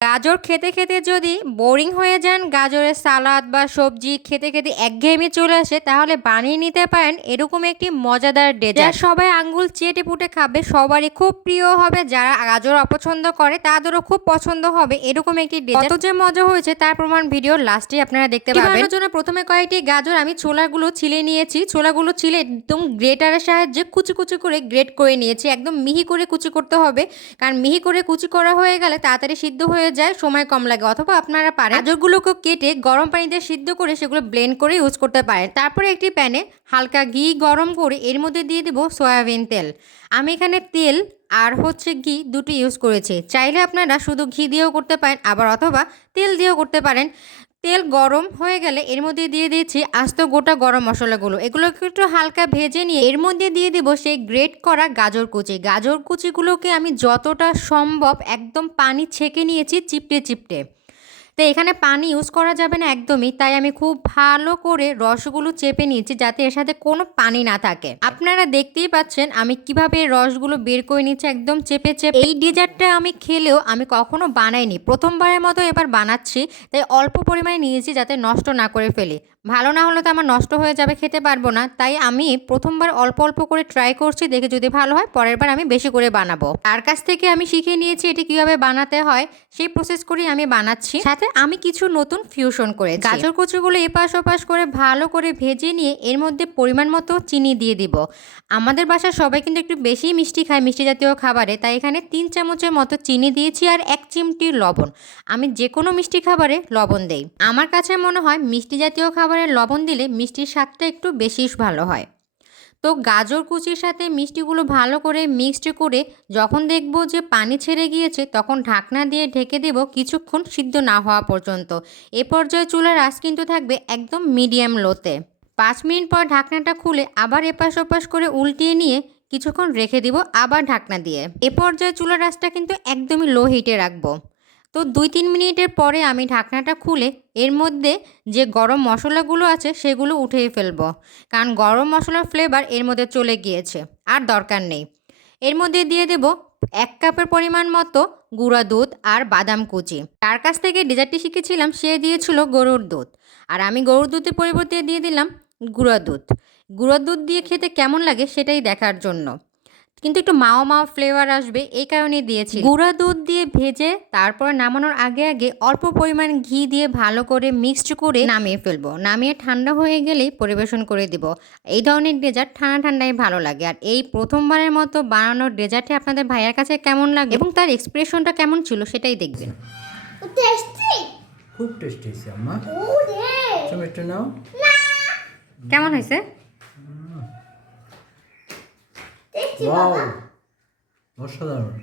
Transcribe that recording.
গাজর খেতে খেতে যদি বোরিং হয়ে যান, গাজরের সালাদ বা সবজি খেতে খেতে একঘেয়েমি চলে আসে, তাহলে বানিয়ে নিতে পারেন এরকম একটি মজাদার ডেজার্ট। সবাই আঙ্গুল চেটে পুটে খাবে, সবারই খুব প্রিয় হবে। যারা গাজর অপছন্দ করে তাদেরও খুব পছন্দ হবে এরকম একটি ডেজার্ট। কত যে মজা হয়েছে তার প্রমাণ ভিডিও লাস্টে আপনারা দেখতে পাবেন। এর জন্য প্রথমে কয়েকটি গাজর আমি ছোলাগুলো ছিলে নিয়েছি। ছোলাগুলো ছিলে একদম গ্রেটারের সাহায্যে কুচি কুচি করে গ্রেট করে নিয়েছি। একদম মিহি করে কুচি করতে হবে, কারণ মিহি করে কুচি করা হয়ে গেলে তাড়াতাড়ি সিদ্ধ হয়ে যায়, সময় কম লাগে। অথবা আপনারা পারেন গাজরগুলোকে কেটে গরম পানিতে সিদ্ধ করে সেগুলো ব্লেন্ড করে ইউজ করতে পারেন। তারপরে একটি প্যানে হালকা ঘি গরম করে এর মধ্যে দিয়ে দেব সয়াবিন তেল। আমি এখানে তেল আর ঘি দুটো ইউজ করেছি। চাইলে আপনারা শুধু ঘি দিয়েও করতে পারেন, আবার অথবা তেল দিয়েও করতে পারেন। তেল গরম হয়ে গেলে এর মধ্যে দিয়ে দিয়েছি আস্ত গোটা গরম মশলাগুলো। এগুলোকে একটু হালকা ভেজে নিয়ে এর মধ্যে দিয়ে দেবো সেই গ্রেট করা গাজর কুচি। গাজর কুচিগুলোকে আমি যতটা সম্ভব একদম পানি ছেঁকে নিয়েছি চিপটে চিপটে। তো এখানে পানি ইউজ করা যাবে না একদমই, তাই আমি খুব ভালো করে রসগুলো চেপে নিয়েছি যাতে এর সাথে কোনো পানি না থাকে। আপনারা দেখতেই পাচ্ছেন আমি কিভাবে রসগুলো বের করে নিচ্ছি একদম চেপে চেপে। এই ডেজার্টটা আমি খেলেও আমি কখনো বানাইনি, প্রথমবারের মতো এবার বানাচ্ছি। তাই অল্প পরিমাণে নিয়েছি যাতে নষ্ট না করে ফেলি। ভালো না হলে তো আমার নষ্ট হয়ে যাবে, খেতে পারবো না। তাই আমি প্রথমবার অল্প অল্প করে ট্রাই করছি, দেখে যদি ভালো হয় পরের বার আমি বেশি করে বানাবো। তার কাছ থেকে আমি শিখে নিয়েছি এটি কিভাবে বানাতে হয়, সেই প্রসেস করেই আমি বানাচ্ছি। সাথে আমি কিছু নতুন ফিউশন করেছি। গাজর কুচিগুলো এপাশ ওপাশ করে ভালো করে ভেজে নিয়ে এর মধ্যে পরিমাণ মতো চিনি দিয়ে দিব। আমাদের বাসার সবাই কিন্তু একটু বেশি মিষ্টি খায় মিষ্টি জাতীয় খাবারে, তাই এখানে 3 চামচের মতো চিনি দিয়েছি আর 1 চিমটি লবণ। আমি যে কোনো মিষ্টি খাবারে লবণ দেই। আমার কাছে মনে হয় মিষ্টি জাতীয় খাবারে লবণ দিলে মিষ্টির স্বাদটা একটু বেশি ভালো হয়। তো গাজর কুচির সাথে মিষ্টিগুলো ভালো করে মিক্সড করে যখন দেখব যে পানি ছেড়ে গিয়েছে, তখন ঢাকনা দিয়ে ঢেকে দেব কিছুক্ষণ সিদ্ধ না হওয়া পর্যন্ত। এ পর্যায়ে চুলার আঁচ কিন্তু থাকবে একদম মিডিয়াম লোতে। 5 মিনিট পর ঢাকনাটা খুলে আবার এপাশ ওপাশ করে উল্টিয়ে নিয়ে কিছুক্ষণ রেখে দিব আবার ঢাকনা দিয়ে। এ পর্যায়ে চুলার আঁচটা কিন্তু একদমই লো হিটে রাখবো। তো 2-3 মিনিটের পরে আমি ঢাকনাটা খুলে এর মধ্যে যে গরম মশলাগুলো আছে সেগুলো উঠিয়ে ফেলবো, কারণ গরম মশলার ফ্লেভার এর মধ্যে চলে গিয়েছে, আর দরকার নেই। এর মধ্যে দিয়ে দেব 1 কাপের পরিমাণ মতো গুঁড়া দুধ আর বাদাম কুচি। তার কাছ থেকে ডেজার্টটি শিখেছিলাম, সে দিয়েছিল গরুর দুধ, আর আমি গরুর দুধের পরিবর্তে দিয়ে দিলাম গুঁড়া দুধ। গুঁড়া দুধ দিয়ে খেতে কেমন লাগে সেটাই দেখার জন্য, কিন্তু একটু মাও মাও ফ্লেভার আসবে এই কারণে দিয়েছি। গুঁড়া দুধ দিয়ে ভেজে তারপর নামানোর আগে আগে অল্প পরিমাণ ঘি দিয়ে ভালো করে মিক্সড করে নামিয়ে ফেলবো। নামিয়ে ঠান্ডা হয়ে গেলেই পরিবেশন করে দিব। এই ধরনের ডেজার্ট ঠান্ডা ঠান্ডায় ভালো লাগে। আর এই প্রথমবারের মতো বানানোর ডেজার্টে আপনাদের ভাইয়ার কাছে কেমন লাগে এবং তার এক্সপ্রেশনটা কেমন ছিল সেটাই দেখবেন। খুব টেস্টি হয়েছে আম্মা। তুমি একটু নাও। কেমন হয়েছে? ওয়াও, অসাধারণ।